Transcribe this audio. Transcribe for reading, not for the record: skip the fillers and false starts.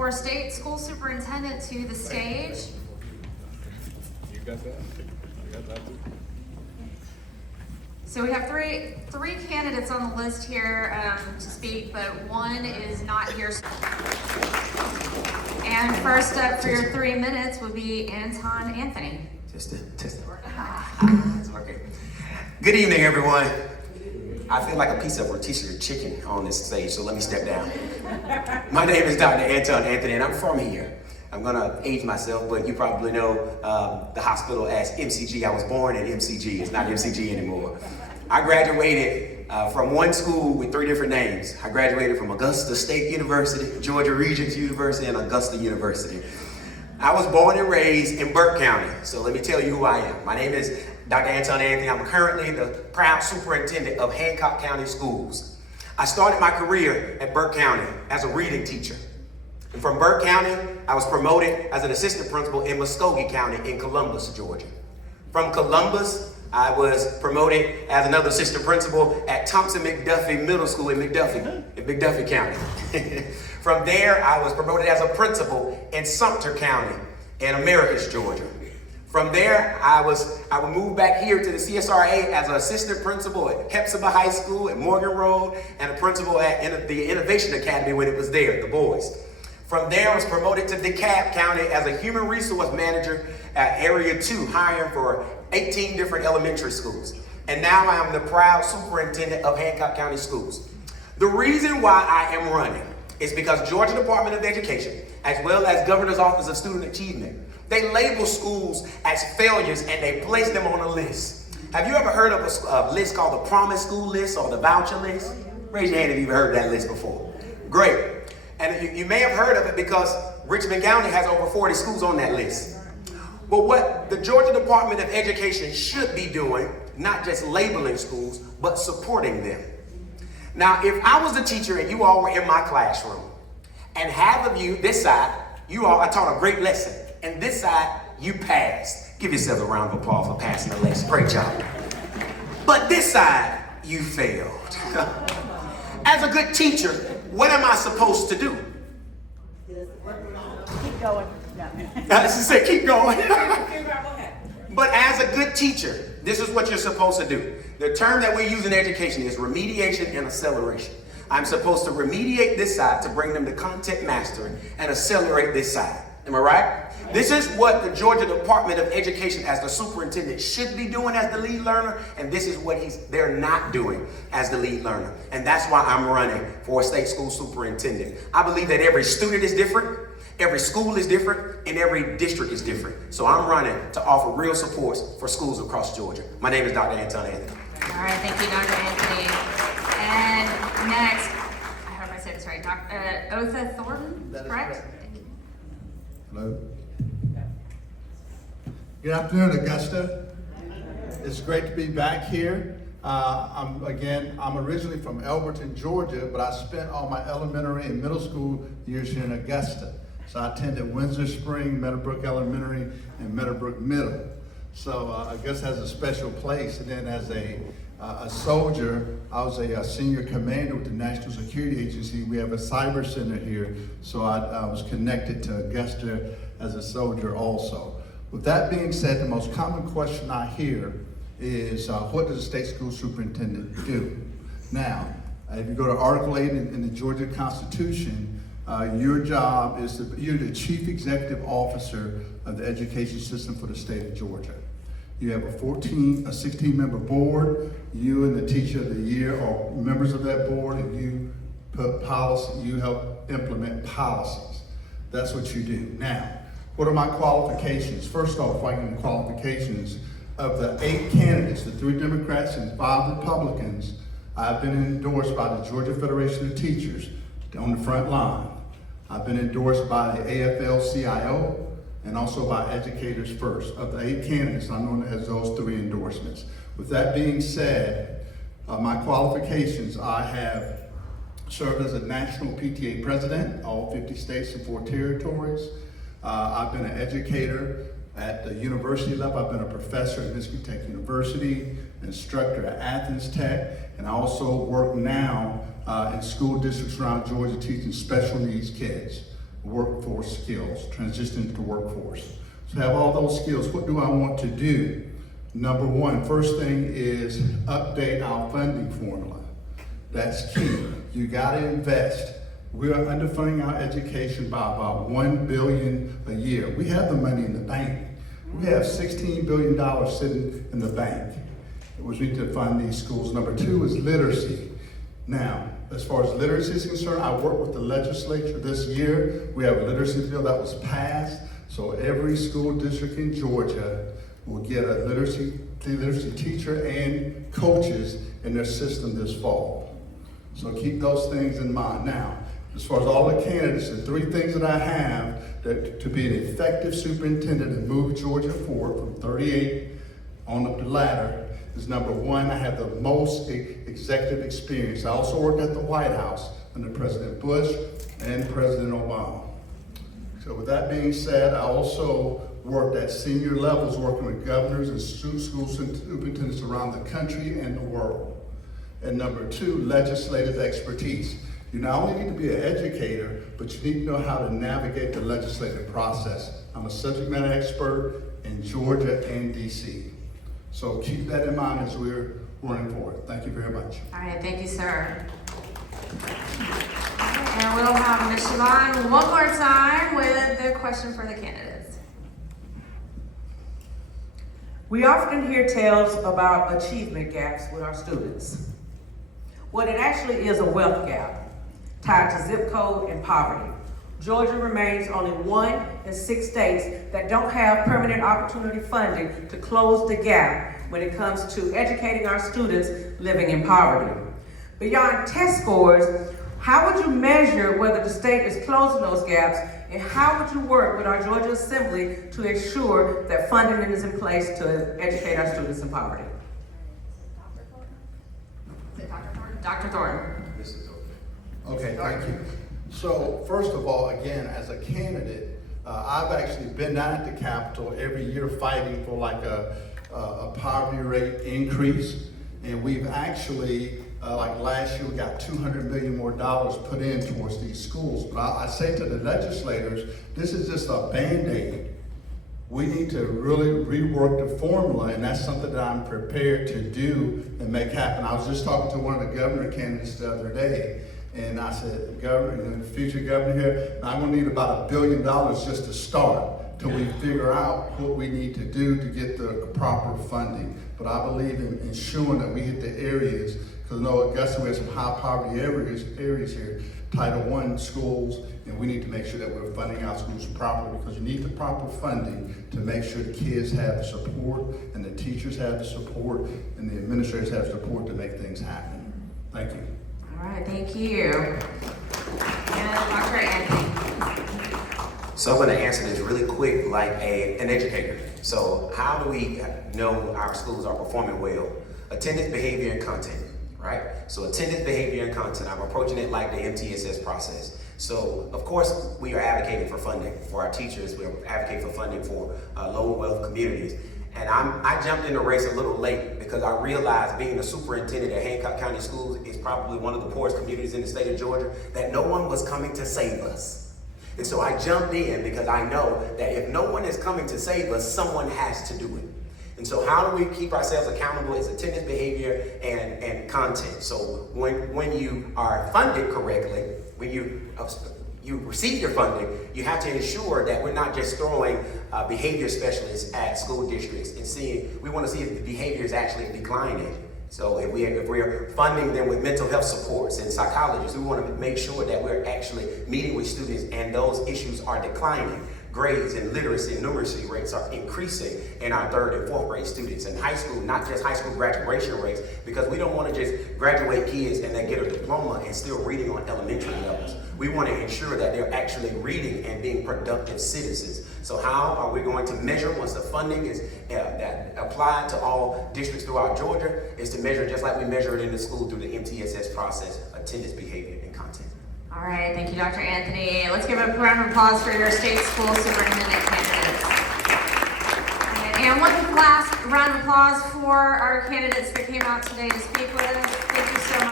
for State School Superintendent to the stage. You got that? You got that too? So we have three candidates on the list here to speak, but one is not here. And first up for your 3 minutes would be Anton Anthony. Just it. Okay. Good evening, everyone. I feel like a piece of rotisserie chicken on this stage, so let me step down. My name is Dr. Anton Anthony, and I'm from here. I'm gonna age myself, but you probably know the hospital as MCG. I was born at MCG. It's not MCG anymore. I graduated from one school with 3 different names. I graduated from Augusta State University, Georgia Regents University, and Augusta University. I was born and raised in Burke County, so let me tell you who I am. My name is Dr. Anton Anthony. I'm currently the proud superintendent of Hancock County Schools. I started my career at Burke County as a reading teacher. And from Burke County, I was promoted as an assistant principal in Muskogee County in Columbus, Georgia. From Columbus, I was promoted as another assistant principal at Thompson McDuffie Middle School in McDuffie County. From there, I was promoted as a principal in Sumter County in Americus, Georgia. From there, I would move back here to the CSRA as an assistant principal at Hepzibah High School at Morgan Road and a principal at the Innovation Academy when it was there, the boys. From there, I was promoted to DeKalb County as a human resource manager at Area 2, hiring for 18 different elementary schools. And now I am the proud superintendent of Hancock County Schools. The reason why I am running is because Georgia Department of Education, as well as Governor's Office of Student Achievement, they label schools as failures and they place them on a list. Have you ever heard of a list called the Promise School List or the Voucher List? Raise your hand if you've heard that list before. Great. And you may have heard of it because Richmond County has over 40 schools on that list. But what the Georgia Department of Education should be doing, not just labeling schools, but supporting them. Now, if I was the teacher and you all were in my classroom, and half of you, this side, I taught a great lesson, and this side, you passed. Give yourselves a round of applause for passing the lesson. Great job. But this side, you failed. As a good teacher, what am I supposed to do? Keep going. She said, keep going. But as a good teacher, this is what you're supposed to do. The term that we use in education is remediation and acceleration. I'm supposed to remediate this side to bring them to content mastery and accelerate this side. Am I right? This is what the Georgia Department of Education as the superintendent should be doing as the lead learner, and this is what they're not doing as the lead learner. And that's why I'm running for a state school superintendent. I believe that every student is different, every school is different, and every district is different. So I'm running to offer real supports for schools across Georgia. My name is Dr. Anton Anthony. All right, thank you, Dr. Anthony. And next, I hope I said this right, Otha Thornton, correct? Hello. Good afternoon, Augusta. It's great to be back here. I'm originally from Elberton, Georgia, but I spent all my elementary and middle school years here in Augusta. So I attended Windsor Spring, Meadowbrook Elementary, and Meadowbrook Middle. So Augusta has a special place. And then as a soldier, I was a senior commander with the National Security Agency. We have a cyber center here, so I was connected to Augusta as a soldier also. With that being said, the most common question I hear is, what does a state school superintendent do? Now, if you go to Article 8 in the Georgia Constitution, your job is you're the chief executive officer of the education system for the state of Georgia. You have a 16-member board. You and the teacher of the year are members of that board, and you put policy, you help implement policies. That's what you do. Now, what are my qualifications? First off, the qualifications of the 8 candidates, the 3 Democrats and 5 Republicans, I've been endorsed by the Georgia Federation of Teachers on the front line. I've been endorsed by the AFL-CIO and also by Educators First. Of the 8 candidates, I'm known as those 3 endorsements. With that being said, my qualifications, I have served as a national PTA president, all 50 states and 4 territories. I've been an educator at the university level. I've been a professor at Michigan Tech University, instructor at Athens Tech, and I also work now in school districts around Georgia teaching special needs kids. workforce skills, transitioning to workforce. So have all those skills. What do I want to do? Number one, first thing is update our funding formula. That's key. You gotta invest. We are underfunding our education by about $1 billion a year. We have the money in the bank. We have $16 billion sitting in the bank, which we need to fund these schools. Number two is literacy. Now, as far as literacy is concerned, I worked with the legislature this year. We have a literacy bill that was passed, so every school district in Georgia will get a literacy teacher and coaches in their system this fall. So keep those things in mind. Now, as far as all the candidates, the three things that I have to be an effective superintendent and move Georgia forward from 38 on up the ladder is number one, I have the most executive experience. I also worked at the White House under President Bush and President Obama. So with that being said, I also worked at senior levels working with governors and school superintendents around the country and the world. And number two, legislative expertise. You not only need to be an educator, but you need to know how to navigate the legislative process. I'm a subject matter expert in Georgia and DC. So keep that in mind as we're running forward. Thank you very much. All right, thank you, sir. And we'll have Ms. Siobhan one more time with the question for the candidates. We often hear tales about achievement gaps with our students. What it actually is a wealth gap tied to zip code and poverty. Georgia remains only one in 6 states that don't have permanent opportunity funding to close the gap when it comes to educating our students living in poverty. Beyond test scores, how would you measure whether the state is closing those gaps, and how would you work with our Georgia Assembly to ensure that funding is in place to educate our students in poverty? Is it Dr. Thornton? Dr. Thornton. Okay, thank you. So first of all, again, as a candidate, I've actually been down at the Capitol every year fighting for like a poverty rate increase. And we've actually, like last year, we got $200 million more put in towards these schools. But I say to the legislators, this is just a Band-Aid. We need to really rework the formula, and that's something that I'm prepared to do and make happen. I was just talking to one of the governor candidates the other day, and I said, Governor, future governor here, I'm gonna need about $1 billion just to start till we figure out what we need to do to get the proper funding. But I believe in ensuring that we hit the areas, because I know Augusta, we have some high poverty areas here, Title I schools, and we need to make sure that we're funding our schools properly, because you need the proper funding to make sure the kids have the support, and the teachers have the support, and the administrators have support to make things happen. Thank you. All right, thank you. And Dr. Anthony. So I'm going to answer this really quick like an educator. So how do we know our schools are performing well? Attendance, behavior, and content, right? So attendance, behavior, and content. I'm approaching it like the MTSS process. So of course we are advocating for funding for our teachers. We're advocating for funding for low wealth communities. And I jumped in the race a little late because I realized being the superintendent at Hancock County Schools is probably one of the poorest communities in the state of Georgia, that no one was coming to save us. And so I jumped in because I know that if no one is coming to save us, someone has to do it. And so how do we keep ourselves accountable? It's attendance, behavior, and content. So when you are funded correctly, when you receive your funding, you have to ensure that we're not just throwing behavior specialists at school districts and we want to see if the behavior is actually declining. So if we're funding them with mental health supports and psychologists, we want to make sure that we're actually meeting with students and those issues are declining. Grades and literacy and numeracy rates are increasing in our 3rd and 4th grade students. In high school, not just high school graduation rates, because we don't want to just graduate kids and then get a diploma and still reading on elementary levels. We want to ensure that they're actually reading and being productive citizens. So how are we going to measure once the funding is that applied to all districts throughout Georgia, is to measure just like we measure it in the school through the MTSS process, attendance, behavior, and content. All right, thank you, Dr. Anthony. Let's give a round of applause for your state school superintendent candidates. And one last round of applause for our candidates that came out today to speak with us. Thank you so much.